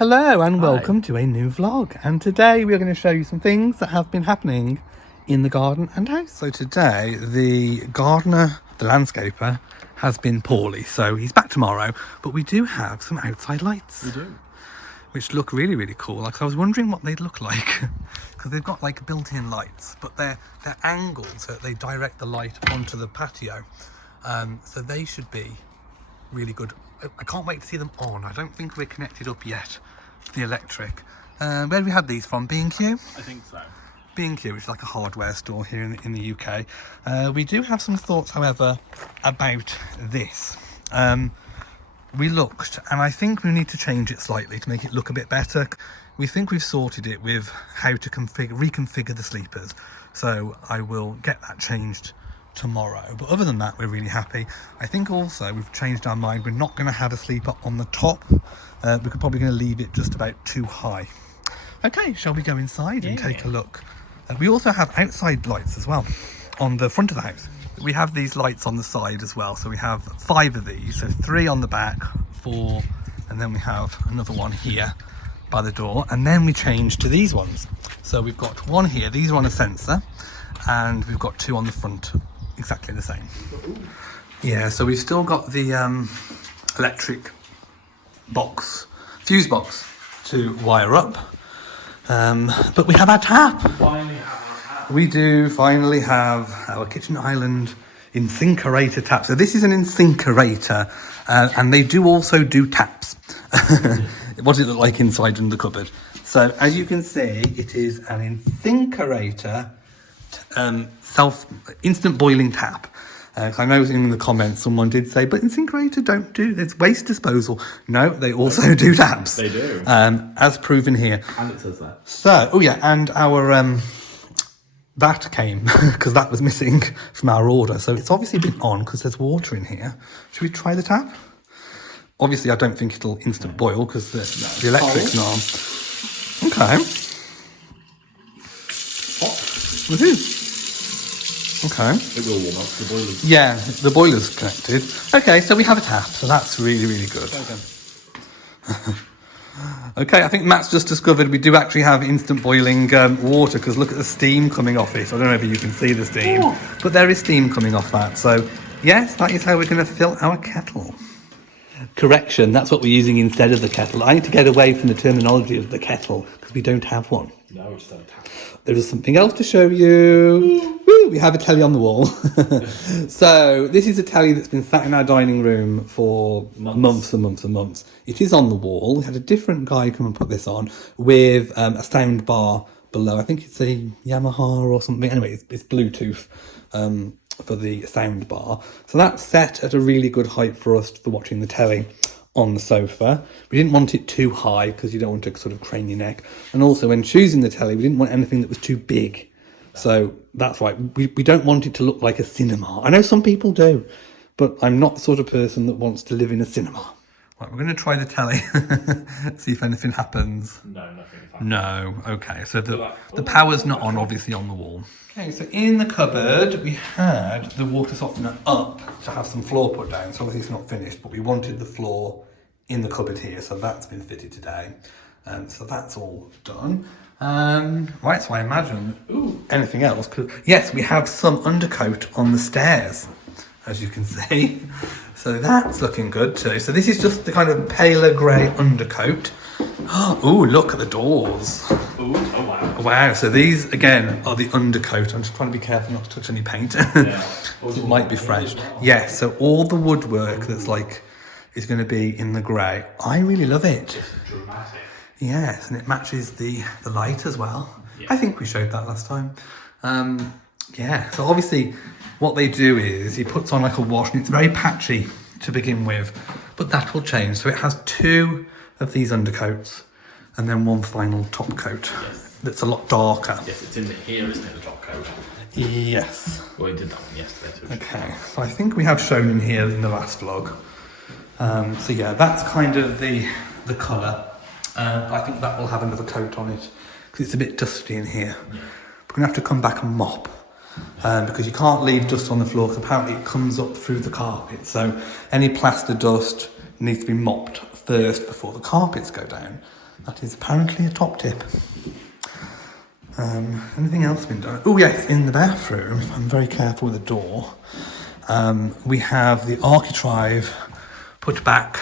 Hello and Hi. welcome to a new vlog, and today we are going to show you some things that have been happening in the garden and house. So today the gardener, the landscaper, has been poorly, so he's back tomorrow, but we do have some outside lights. We do. Which look really, really cool. Like, I was wondering what they'd look like because they've got like built-in lights, but they're angled so that they direct the light onto the patio. So they should be really good. I can't wait to see them on. I don't think we're connected up yet to the electric. Where do we have these from? B&Q? I think so. B&Q, which is like a hardware store here in the UK. We do have some thoughts, however, about this. We looked, and I think we need to change it slightly to make it look a bit better. We think we've sorted it with how to reconfigure the sleepers. So I will get that changed tomorrow. But other than that, we're really happy. I think also we've changed our mind. We're not going to have a sleeper on the top. We're probably going to leave it just about too high. Okay, shall we go inside and take a look? We also have outside lights as well on the front of the house. We have these lights on the side as well, so we have 5 of these, so 3 on the back, 4, and then we have another one here by the door, and then we change to these ones. So we've got one here, these are on a sensor, and we've got 2 on the front, exactly the same. Yeah, so we've still got the electric box, fuse box to wire up, but we have our tap. Finally have our tap. We do finally have our kitchen island incinerator tap. So this is an incinerator, and they do also do taps. What does it look like inside in the cupboard? So as you can see, it is an incinerator instant boiling tap. I know in the comments someone did say, but incinerator don't do, it's waste disposal. No, they also do taps. They do. As proven here. And it says that. So, oh yeah, and our that came because that was missing from our order. So it's obviously been on because there's water in here. Should we try the tap? Obviously, I don't think it'll instant boil because the electric's not on. Okay. Hot. Woohoo. Okay. It will warm up. The boiler's... Yeah, the boiler's connected. Okay, so we have a tap, so that's really, really good. Okay, I think Matt's just discovered we do actually have instant boiling water, because look at the steam coming off it. I don't know if you can see the steam, but there is steam coming off that. So yes, that is how we're going to fill our kettle. Correction, that's what we're using instead of the kettle. I need to get away from the terminology of the kettle because we don't have one. No, we just have a tap. There is something else to show you. Woo, we have a telly on the wall. So this is a telly that's been sat in our dining room for months and months and months. It is on the wall. We had a different guy come and put this on with a sound bar below. I think it's a Yamaha or something. Anyway, it's Bluetooth for the sound bar. So that's set at a really good height for us for watching the telly on the sofa. We didn't want it too high because you don't want to sort of crane your neck. And also when choosing the telly, we didn't want anything that was too big. So that's right. We don't want it to look like a cinema. I know some people do, but I'm not the sort of person that wants to live in a cinema. Right, we're going to try the telly, see if anything happens. No, nothing. No, okay. So the power's not on, obviously, on the wall. Okay, so in the cupboard, we had the water softener up to have some floor put down. So obviously it's not finished, but we wanted the floor in the cupboard here. So that's been fitted today. So that's all done. Right, so I imagine, anything else? Yes, we have some undercoat on the stairs, as you can see. So that's looking good too. So this is just the kind of paler grey undercoat. Oh, look at the doors. Ooh, oh wow. Wow, so these again are the undercoat. I'm just trying to be careful not to touch any paint. Yeah. It might be fresh. Yes, so all the woodwork that's like is going to be in the grey. I really love it. It's dramatic. Yes, and it matches the light as well. Yeah. I think we showed that last time. Yeah, so obviously what they do is he puts on like a wash, and it's very patchy to begin with, but that will change. So it has 2 of these undercoats and then one final top coat that's a lot darker. Yes, it's in here, isn't it, the top coat? Yes. Well, we did that one yesterday too. Okay, so I think we have shown in here in the last vlog. So yeah, that's kind of the colour. I think that will have another coat on it because it's a bit dusty in here. Yeah. We're going to have to come back and mop because you can't leave dust on the floor because apparently it comes up through the carpet. So any plaster dust needs to be mopped first before the carpets go down. That is apparently a top tip. Anything else been done? Oh yes, in the bathroom, if I'm very careful with the door, we have the architrave put back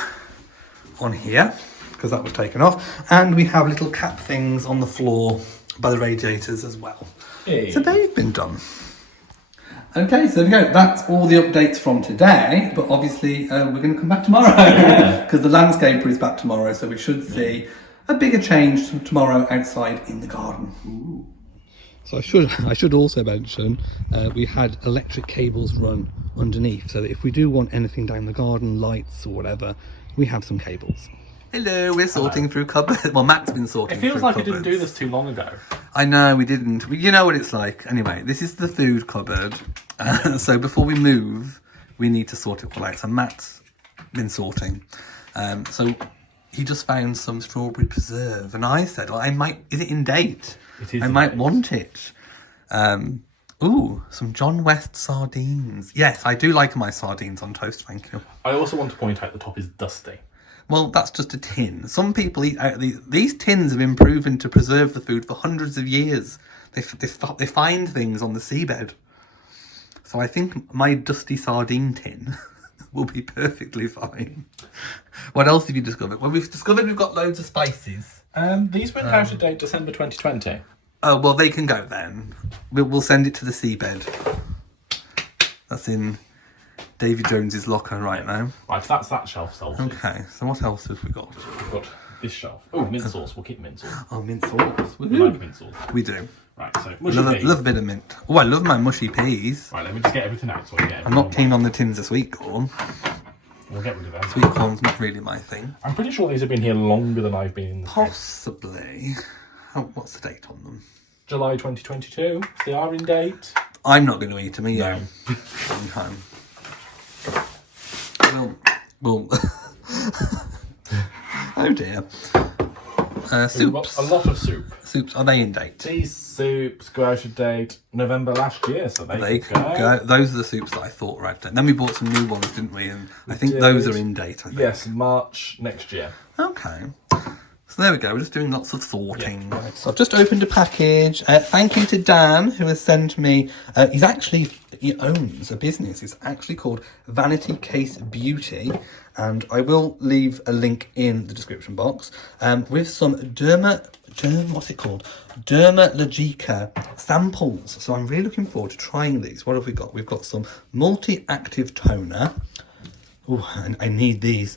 on here, because that was taken off, and we have little cap things on the floor by the radiators as well. Hey. So they've been done. Okay, so there we go. That's all the updates from today, but obviously we're going to come back tomorrow because the landscaper is back tomorrow, so we should see a bigger change tomorrow outside in the garden. Ooh. So I should also mention we had electric cables run underneath, so that if we do want anything down the garden, lights or whatever, we have some cables. Hello, we're sorting through cupboards. Well, Matt's been sorting through It feels like cupboards. we didn't do this too long ago. I know, we didn't. You know what it's like. Anyway, this is the food cupboard. So before we move, we need to sort it all out. So Matt's been sorting. So he just found some strawberry preserve. And I said, well, is it in date? It is I in might date. want it. Ooh, some John West sardines. Yes, I do like my sardines on toast, thank you. I also want to point out the top is dusty. Well, that's just a tin. Some people eat out of these tins have been proven to preserve the food for hundreds of years. They find things on the seabed. So I think my dusty sardine tin will be perfectly fine. What else have you discovered? Well, we've discovered we've got loads of spices. These went out of date December 2020. Oh, well, they can go then. We'll send it to the seabed. That's in Davy Jones's locker right now. Right, so that's that shelf sold. Okay, so what else have we got? We've got this shelf. Oh, mint sauce. We'll keep mint sauce. Oh, mint sauce. We like mint sauce. We do. Right, so mushy peas. Love a bit of mint. Oh, I love my mushy peas. Right, let me just get everything out so I get I'm not keen on the tins of sweet corn. We'll get rid of them. Sweet corn's not really my thing. I'm pretty sure these have been here longer than I've been in the house. Possibly. What's the date on them? July 2022. They are in date. I'm not going to eat them, are you? No. Long time. Well. Oh dear. We've got Soups. a lot of soup. Soups, are they in date? These soups go out of date November last year, so They could go. go. Those are the soups that I thought were out of date. Then we bought some new ones, didn't we? And I think did. those are in date, I think. Yes, March next year. Okay. So there we go, we're just doing lots of sorting. Right, so I've just opened a package. Thank you to Dan, who has sent me, he owns a business. It's actually called Vanity Case Beauty. And I will leave a link in the description box with some Dermalogica samples. So I'm really looking forward to trying these. What have we got? We've got some multi-active toner. Oh, I need these,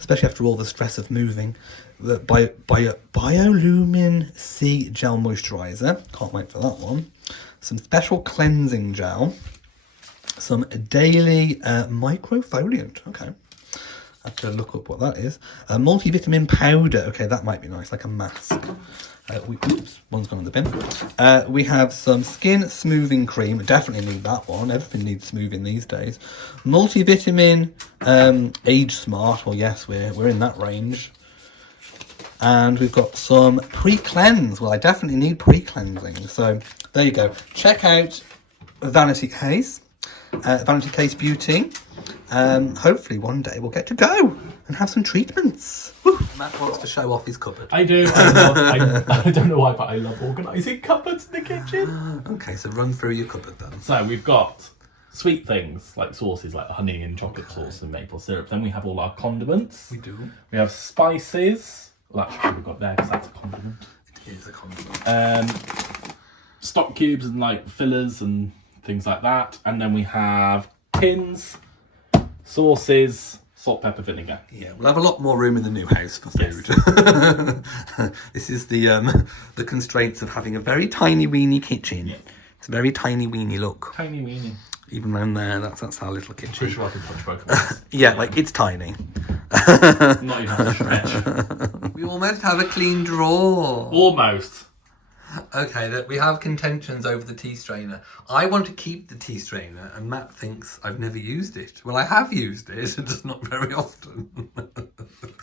especially after all the stress of moving. The Biolumin C Gel Moisturiser. Can't wait for that one. Some special cleansing gel. Some daily microfoliant. Okay. I have to look up what that is. A multivitamin powder. Okay, that might be nice, like a mask. Oops, one's gone in the bin. We have some skin smoothing cream. Definitely need that one. Everything needs smoothing these days. Multivitamin Age Smart. Well, yes, we're in that range. And we've got some pre-cleanse. Well, I definitely need pre-cleansing. So there you go. Check out Vanity Case Beauty. Hopefully one day we'll get to go and have some treatments. Woo. Matt wants to show off his cupboard. I do. I don't know why, but I love organising cupboards in the kitchen. Okay, so run through your cupboard then. So we've got sweet things like sauces, like honey and chocolate sauce and maple syrup. Then we have all our condiments. We do. We have spices. Well, actually, we've got there because that's a condiment. It is a condiment. Stock cubes and like fillers and things like that. And then we have tins, sauces, salt, pepper, vinegar. Yeah, we'll have a lot more room in the new house for food. Yes. This is the constraints of having a very tiny weeny kitchen. Yeah. It's a very tiny weeny look. Tiny weeny. Even around there, that's our little kitchen. Pretty sure I can touch both of us. Yeah, like it's tiny. Not even have to stretch. We almost have a clean drawer. Almost. Okay, that we have contentions over the tea strainer. I want to keep the tea strainer, and Matt thinks I've never used it. Well, I have used it, just not very often.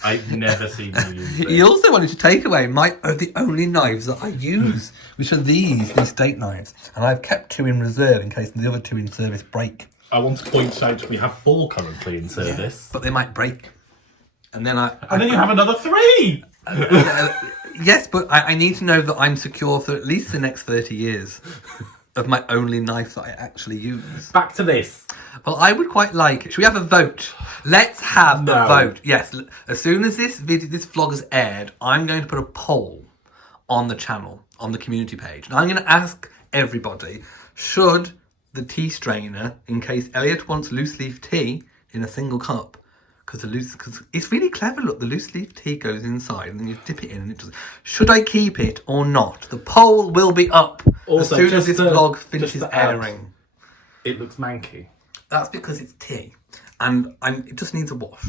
I've never seen you use it. He also wanted to take away the only knives that I use, which are these steak knives, and I've kept 2 in reserve in case the other 2 in service break. I want to point out we have 4 currently in service, but they might break, and then and then you have another 3. Yes, but I need to know that I'm secure for at least the next 30 years of my only knife that I actually use. Back to this. Well, I would quite like it. Should we have a vote? Let's have a vote. Yes, as soon as this vlog is aired, I'm going to put a poll on the channel, on the community page. And I'm going to ask everybody, should the tea strainer, in case Elliot wants loose leaf tea in a single cup, because it's really clever, look, the loose leaf tea goes inside and then you dip it in and it does. Should I keep it or not? The poll will be up also, as soon as this vlog finishes airing. It looks manky. That's because it's tea and it just needs a wash.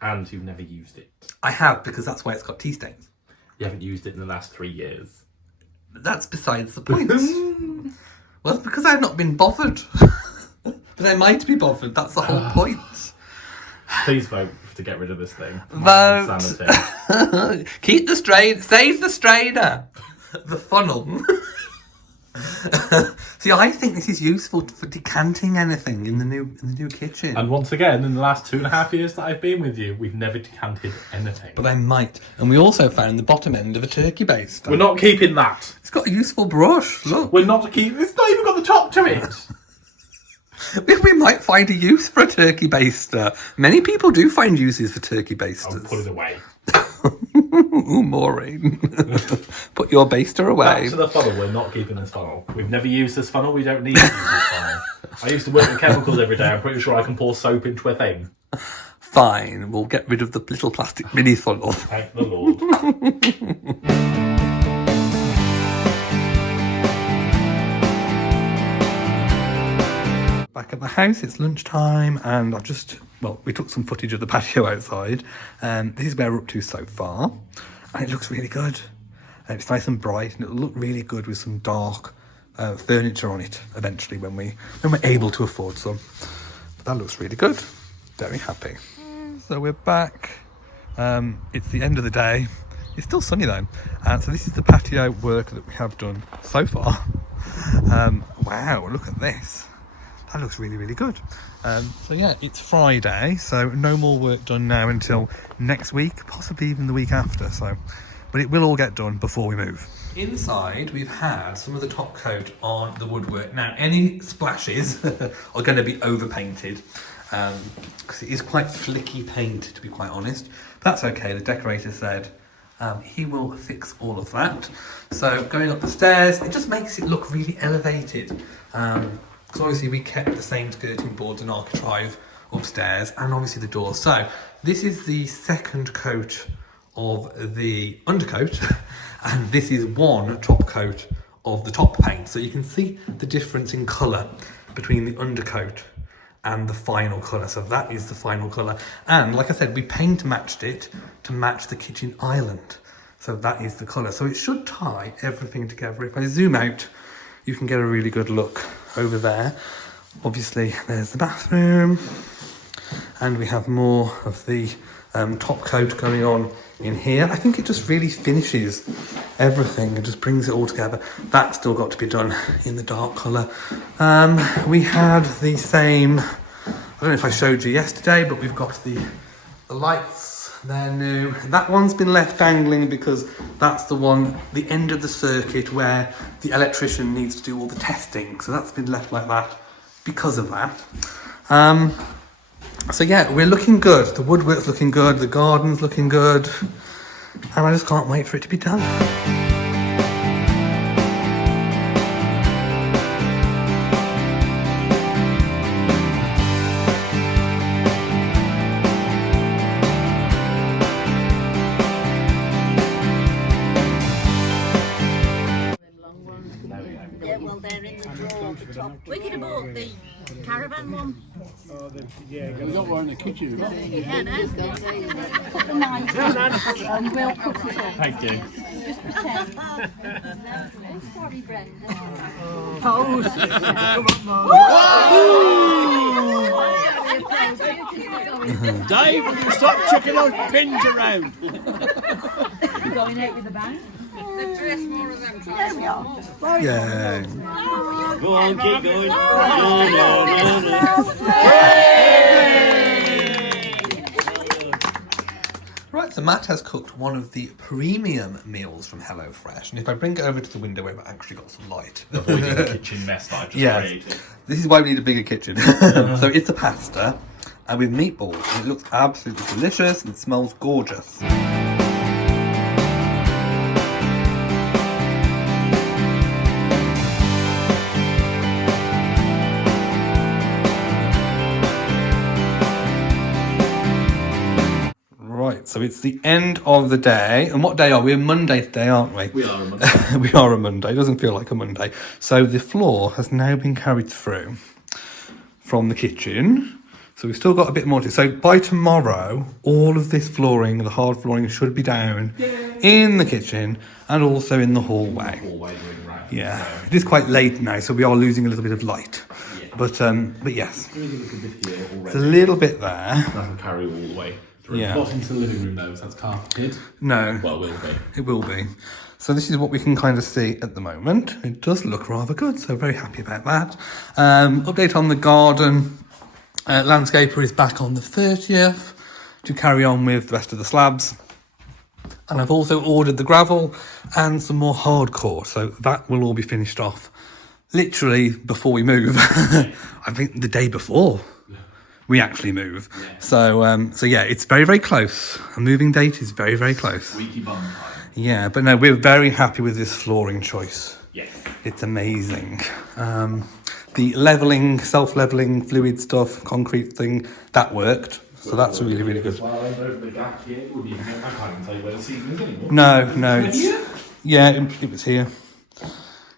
And you've never used it. I have, because that's why it's got tea stains. You haven't used it in the last 3 years. That's besides the point. Well, it's because I've not been bothered. But I might be bothered, that's the whole point. Please vote to get rid of this thing. Vote. Keep the strain. Save the strainer. The funnel. See, I think this is useful for decanting anything in the new kitchen. And once again, in the last 2.5 years that I've been with you, we've never decanted anything. But I might. And we also found the bottom end of a turkey baster. We're not keeping that. It's got a useful brush. Look. We're not keeping. It's not even got the top to it. We might find a use for a turkey baster. Many people do find uses for turkey basters. I'll put it away. Ooh, Maureen. Put your baster away. Back to the funnel. We're not keeping this funnel. We've never used this funnel. We don't need to use this funnel. I used to work with chemicals every day. I'm pretty sure I can pour soap into a thing. Fine. We'll get rid of the little plastic mini funnel. Thank the Lord. Back at the house, it's lunchtime, and we took some footage of the patio outside. This is where we're up to so far, and it looks really good. It's nice and bright, and it'll look really good with some dark furniture on it eventually when we're able to afford some. But that looks really good. Very happy. So we're back. It's the end of the day. It's still sunny though. So this is the patio work that we have done so far. Wow, look at this. That looks really, really good. So yeah, it's Friday, so no more work done now until next week, possibly even the week after. But it will all get done before we move. Inside, we've had some of the top coat on the woodwork. Now, any splashes are going to be overpainted because it is quite flicky paint, to be quite honest. But that's okay. The decorator said he will fix all of that. So going up the stairs, it just makes it look really elevated. Because obviously we kept the same skirting boards and architrave upstairs, and obviously the doors. So this is the second coat of the undercoat, and this is one top coat of the top paint. So you can see the difference in colour between the undercoat and the final colour. So that is the final colour. And like I said, we paint matched it to match the kitchen island. So that is the colour. So it should tie everything together. If I zoom out, you can get a really good look over there. Obviously there's the bathroom, and we have more of the top coat going on in here. I think it just really finishes everything and just brings it all together. That's still got to be done in the dark colour. We had the same, I don't know if I showed you yesterday, but we've got the lights. They're new. That one's been left dangling because that's the one, the end of the circuit where the electrician needs to do all the testing. So that's been left like that because of that. So yeah, we're looking good. The woodwork's looking good. The garden's looking good. And I just can't wait for it to be done. We could have bought the caravan one. We got one in the kitchen. Yeah, no. Put the knife and we'll cut it up. Thank you. Just pretend. Sorry, Brenda. Pose. Dave, will you stop chucking those pins around? Going out with a bang. They've dressed more of them. There we are. Yeah. Go on, keep going. Right, so Matt has cooked one of the premium meals from HelloFresh, and if I bring it over to the window where I've actually got some light. Avoiding the kitchen mess that I've just created. This is why we need a bigger kitchen. So it's a pasta with meatballs, and it looks absolutely delicious and it smells gorgeous. Right, so it's the end of the day. And what day are we? Monday today, aren't we? We are a Monday. We are a Monday. It doesn't feel like a Monday. So the floor has now been carried through from the kitchen. So we've still got a bit more to do. So by tomorrow, all of this flooring, the hard flooring, should be down in the kitchen and also in the hallway. Yeah, it is quite late now, so we are losing a little bit of light. Yeah. But yes, There is a little bit here already. it's a little bit there. Doesn't carry all the way through. Yeah. Not into the living room though, that's carpeted. No, Well, it will be. it will be. So this is what we can kind of see at the moment. It does look rather good, so very happy about that. Update on the garden. Landscaper is back on the 30th to carry on with the rest of the slabs. And I've also ordered the gravel and some more hardcore, so that will all be finished off literally before we move. I think the day before we actually move. So yeah, it's very, very close. A moving date is very, very close. Squeaky bum time. Yeah, but no, we're very happy with this flooring choice. Yes. It's amazing. The levelling, self-levelling fluid stuff, concrete thing, that worked. So that's really, really good. Well, over the gap here, would be, I can't even tell you where the seating is anymore. No, Was it here? yeah, it was here.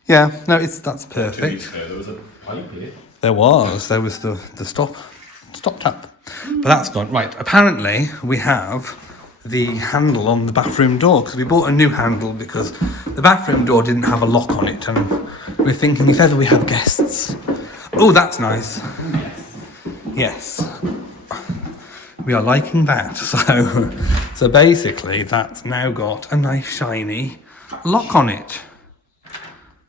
Yeah, no, that's 2 weeks perfect. ago, there was a pipe here. There was the stop tap, but that's gone. Right, apparently we have the handle on the bathroom door because we bought a new handle because the bathroom door didn't have a lock on it, and we're thinking if ever we have guests. Oh, that's nice. Yes. We are liking that. So basically that's now got a nice shiny lock on it.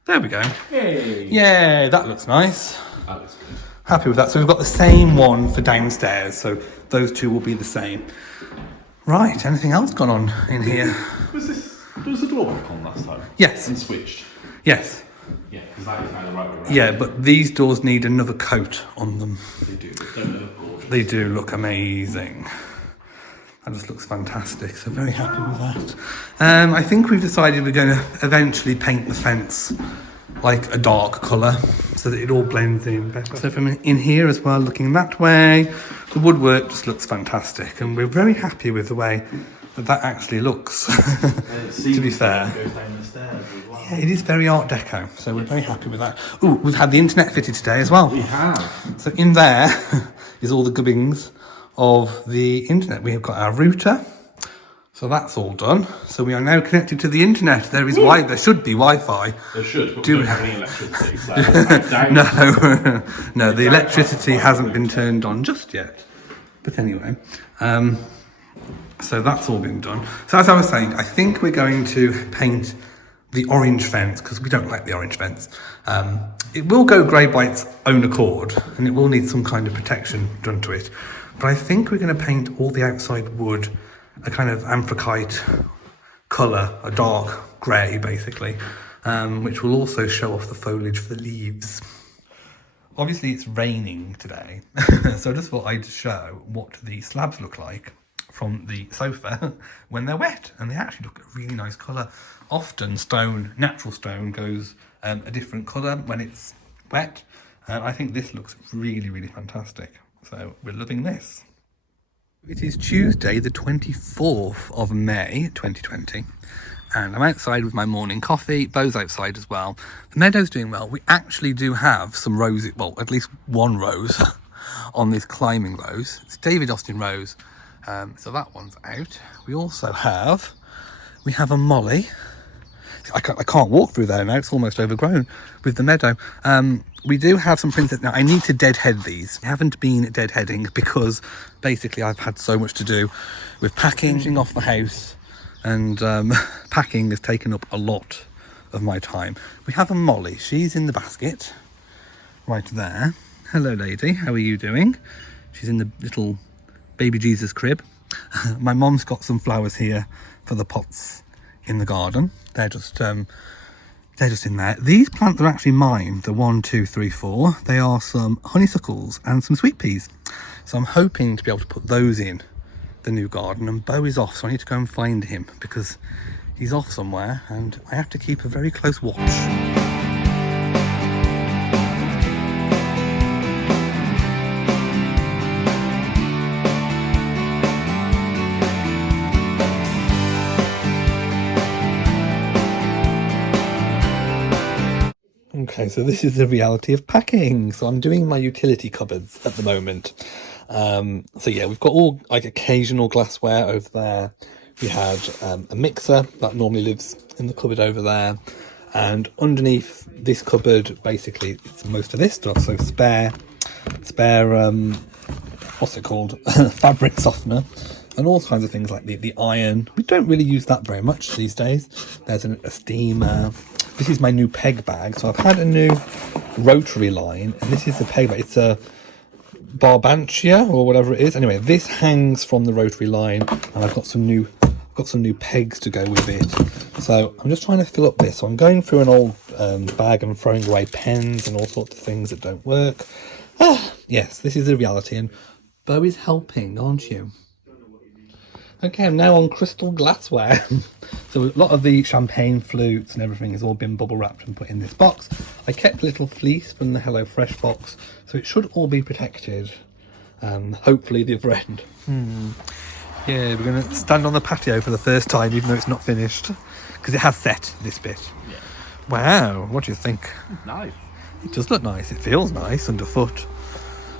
There we go. Hey. Yay, that looks nice. That looks good. Happy with that. So we've got the same one for downstairs. So those two will be the same. Right, anything else gone on in here? Was the door back on last time? Yes. And switched? Yes. Yeah, because that is now the right way around. Yeah, but these doors need another coat on them. They do. Don't they look gorgeous? They do look amazing. That just looks fantastic. So very happy with that. I think we've decided we're going to eventually paint the fence like a dark colour so that it all blends in better. So from in here as well, looking that way, the woodwork just looks fantastic, and we're very happy with the way that actually looks. To be fair. Goes down the stairs as well. Yeah, it is very Art Deco, so we're very happy with that. Ooh, we've had the internet fitted today as well. We have. So in there is all the gubbins of the internet. We have got our router, so that's all done. So we are now connected to the internet. There should be Wi-Fi. There should, but Do we we- don't have any electricity. So I doubt No, the electricity hasn't been turned on just yet. But anyway, so that's all been done. So as I was saying, I think we're going to paint the orange fence because we don't like the orange fence. It will go grey by its own accord, and it will need some kind of protection done to it. But I think we're going to paint all the outside wood a kind of anthracite colour, a dark grey basically, which will also show off the foliage for the leaves. Obviously it's raining today, so I just thought I'd show what the slabs look like from the sofa when they're wet, and they actually look a really nice colour. Often natural stone goes a different colour when it's wet, and I think this looks really, really fantastic. So we're loving this. It is Tuesday, the 24th of May, 2020, and I'm outside with my morning coffee. Bo's outside as well. The meadow's doing well. We actually do have some roses, well, at least one rose on this climbing rose. It's David Austin rose, so that one's out. We also have, a molly. I can't walk through there now, it's almost overgrown with the meadow. We do have some princess. Now I need to deadhead these. I haven't been deadheading because basically I've had so much to do with packing off the house, and packing has taken up a lot of my time. We have a molly, she's in the basket right there. Hello lady, how are you doing? She's in the little baby Jesus crib. My mom's got some flowers here for the pots in the garden. They're just in there. These plants are actually mine, the 1, 2, 3, 4. They are some honeysuckles and some sweet peas. So I'm hoping to be able to put those in the new garden. And Beau is off, so I need to go and find him because he's off somewhere and I have to keep a very close watch. Okay, so this is the reality of packing. So I'm doing my utility cupboards at the moment. So yeah, we've got all like occasional glassware over there. We had a mixer that normally lives in the cupboard over there. And underneath this cupboard, basically, it's most of this stuff. So spare, what's it called? Fabric softener. And all kinds of things like the iron. We don't really use that very much these days. There's a steamer. This is my new peg bag. So I've had a new rotary line, and this is the peg bag. It's a Barbantia or whatever it is. Anyway, this hangs from the rotary line, and I've got some new pegs to go with it. So I'm just trying to fill up this. So I'm going through an old bag and throwing away pens and all sorts of things that don't work. Yes, this is the reality, and Beau is helping, aren't you? Okay, I'm now on crystal glassware. So a lot of the champagne flutes and everything has all been bubble wrapped and put in this box. I kept a little fleece from the HelloFresh box, so it should all be protected. Hopefully the other end. Yeah, we're going to stand on the patio for the first time, even though it's not finished, because it has set this bit. Yeah. Wow, what do you think? Nice. It does look nice. It feels nice underfoot.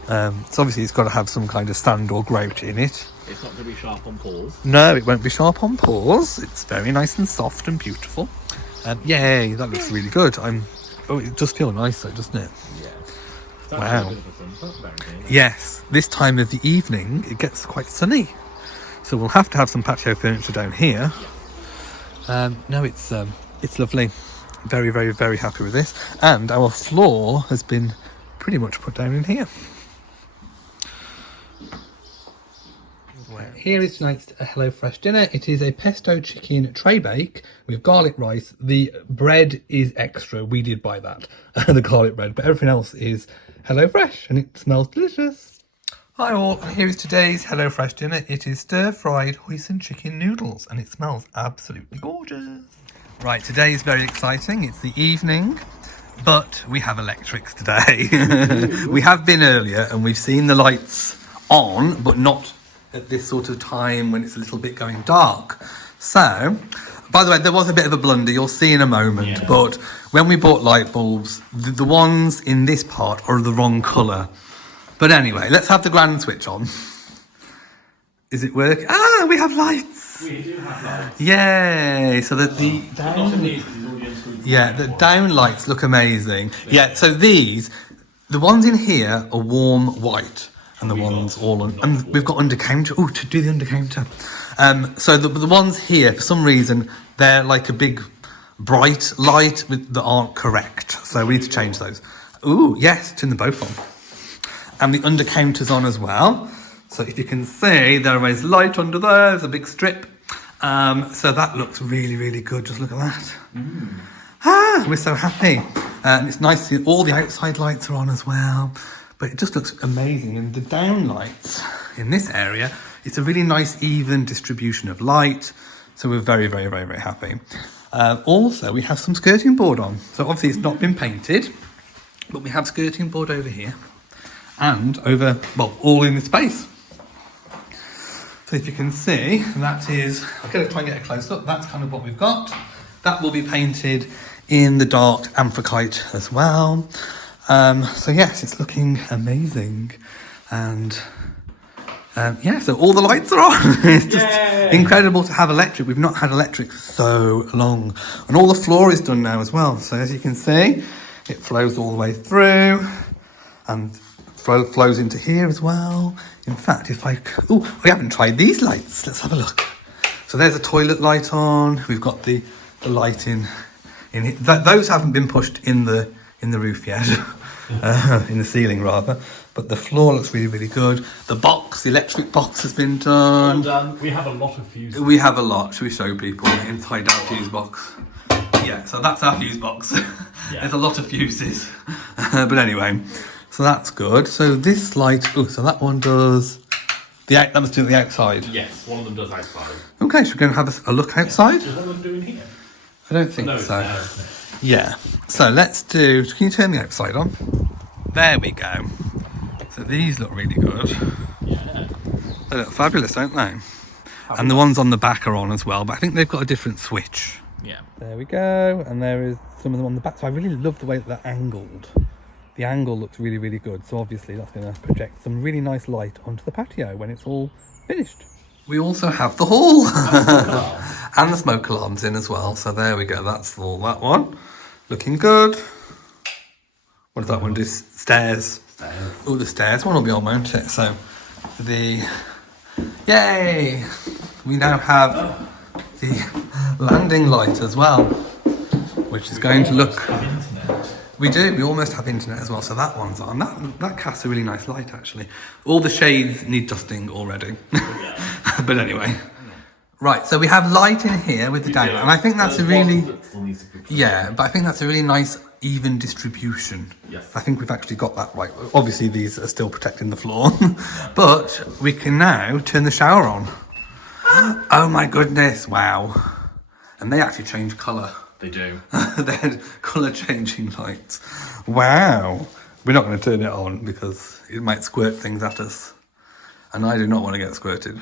So obviously it's got to have some kind of sand or grout in it. It's not going to be sharp on paws. No, it won't be sharp on paws. It's very nice and soft and beautiful. Yay, that looks really good. Oh, it does feel nice though, doesn't it? Yeah. Wow. Yes, this time of the evening it gets quite sunny. So we'll have to have some patio furniture down here. No, it's lovely. Very, very, very happy with this. And our floor has been pretty much put down in here. Here is tonight's HelloFresh dinner. It is a pesto chicken tray bake with garlic rice. The bread is extra. We did buy that, the garlic bread, but everything else is HelloFresh and it smells delicious. Hi all, and here is today's HelloFresh dinner. It is stir-fried hoisin chicken noodles and it smells absolutely gorgeous. Right, today is very exciting. It's the evening, but we have electrics today. We have been earlier and we've seen the lights on, but not at this sort of time when it's a little bit going dark. So, by the way, there was a bit of a blunder, you'll see in a moment, but when we bought light bulbs, the ones in this part are the wrong colour. But anyway, let's have the grand switch on. Is it working? Ah, we have lights! We do have lights. Yay! So that the down lights look amazing. Yeah, so the ones in here are warm white. And the ones all on, and we've got under counter. Oh, to do the under counter. So the ones here, for some reason, they're like a big bright light that aren't correct. So we need to change those. Ooh, yes, turn them both on. And the under counter's on as well. So if you can see, there is light under there. There's a big strip. So that looks really, really good. Just look at that. We're so happy. And it's nice to see all the outside lights are on as well. But it just looks amazing. And the down lights in this area, it's a really nice even distribution of light. So we're very, very, very, very happy. Also, we have some skirting board on. So obviously it's not been painted, but we have skirting board over here and over, well, all in the space. So if you can see, that is, I'm going to try and get a close up. That's kind of what we've got. That will be painted in the dark anthracite as well. So yes, it's looking amazing, and so all the lights are on. It's just incredible to have electric. We've not had electric for so long, and all the floor is done now as well. So as you can see, it flows all the way through, and flows into here as well. In fact, we haven't tried these lights. Let's have a look. So there's a toilet light on. We've got the light in here. Those haven't been pushed in the roof yet. In the ceiling rather, But the floor looks really, really good. The box, the electric box has been done. We have a lot of fuses. We have a lot. Should we show people inside our fuse box? Yeah, so that's our fuse box. Yeah. There's a lot of fuses. But anyway, so that's good. So this light, so that one does that must do the outside. Yes, one of them does outside. Okay, should we go and have a look outside? Is one of them doing here? I don't think No, so. no. Yeah. So let's do. Can you turn the outside on? There we go. So these look really good. Yeah. They look fabulous, don't they? And the ones on the back are on as well, but I think they've got a different switch. Yeah. There we go. And there is some of them on the back. So I really love the way that they're angled. The angle looks really, really good. So obviously that's going to project some really nice light onto the patio when it's all finished. We also have the hall and the smoke alarms in as well. So there we go. That's all that one. Looking good. What does that one do? Stairs. Oh, the stairs one will be on, won't it? So yay! We now have the landing light as well, which is going to look. We do. We almost have internet as well, so that one's on. That casts a really nice light, actually. All the shades need dusting already, but anyway. Right, so we have light in here with the dangler, and I think that's a really but I think that's a really nice even distribution. Yes. I think we've actually got that right. Obviously, these are still protecting the floor, but we can now turn the shower on. Oh my goodness! Wow, and they actually change colour. They do. They're colour changing lights. Wow. We're not going to turn it on because it might squirt things at us. And I do not want to get squirted.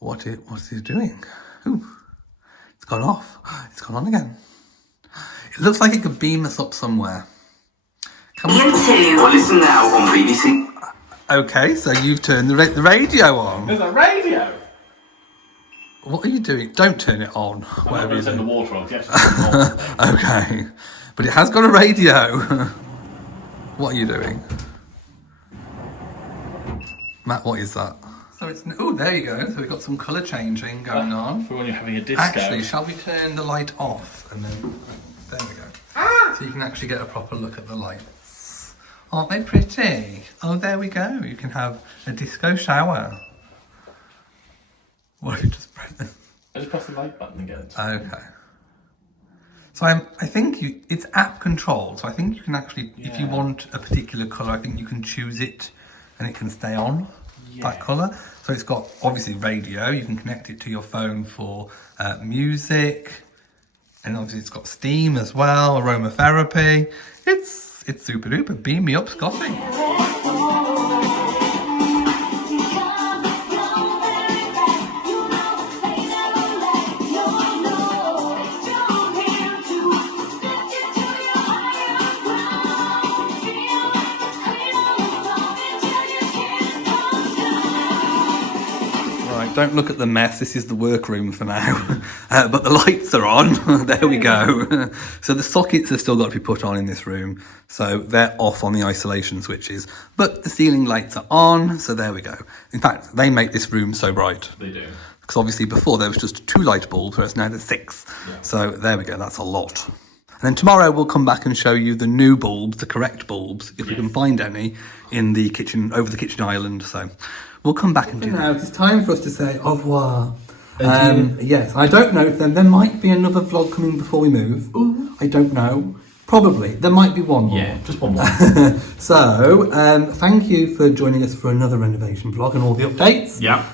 What is he doing? Ooh. It's gone off. It's gone on again. It looks like it could beam us up somewhere. Come on. Well, listen now on BBC. Okay, so you've turned the radio on. There's a radio! What are you doing? Don't turn it on. Whatever you turn the water on. Yes. Okay, but it has got a radio. What are you doing? Matt, what is that? So it's, oh, there you go. So we've got some colour changing going on. For when you're having a disco. Actually, shall we turn the light off? And then, there we go. So you can actually get a proper look at the lights. Aren't they pretty? Oh, there we go. You can have a disco shower. What have you just pressed? I just press the light button again. Okay. So I think it's app controlled. So I think you can actually, if you want a particular colour, I think you can choose it and it can stay on that colour. So it's got obviously radio. You can connect it to your phone for music, and obviously it's got steam as well, aromatherapy. It's super duper. Beam me up, Scotty. Don't look at the mess, this is the workroom for now. But the lights are on, there we go. So the sockets have still got to be put on in this room. So they're off on the isolation switches. But the ceiling lights are on, so there we go. In fact, they make this room so bright. They do. Because obviously before there was just 2 light bulbs, whereas now there's 6. Yeah. So there we go, that's a lot. And then tomorrow we'll come back and show you the new bulbs, the correct bulbs, if we can find any in the kitchen, over the kitchen island. So we'll come back and do that. Now it's time for us to say au revoir. Yes, I don't know if there might be another vlog coming before we move. Ooh. I don't know. Probably. There might be one more. Yeah, just one more. So, thank you for joining us for another renovation vlog and all the updates. Yeah.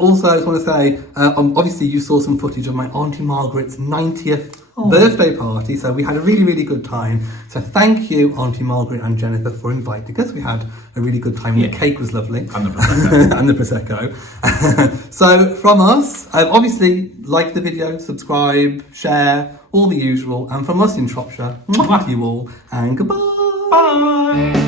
Also, I just want to say, obviously you saw some footage of my Auntie Margaret's 90th birthday party, so we had a really, really good time. So thank you, Auntie Margaret and Jennifer, for inviting us. We had a really good time. The cake was lovely. And the Prosecco. And the Prosecco. So from us, obviously, like the video, subscribe, share, all the usual. And from us in Shropshire, mwah to you all, and goodbye. Bye.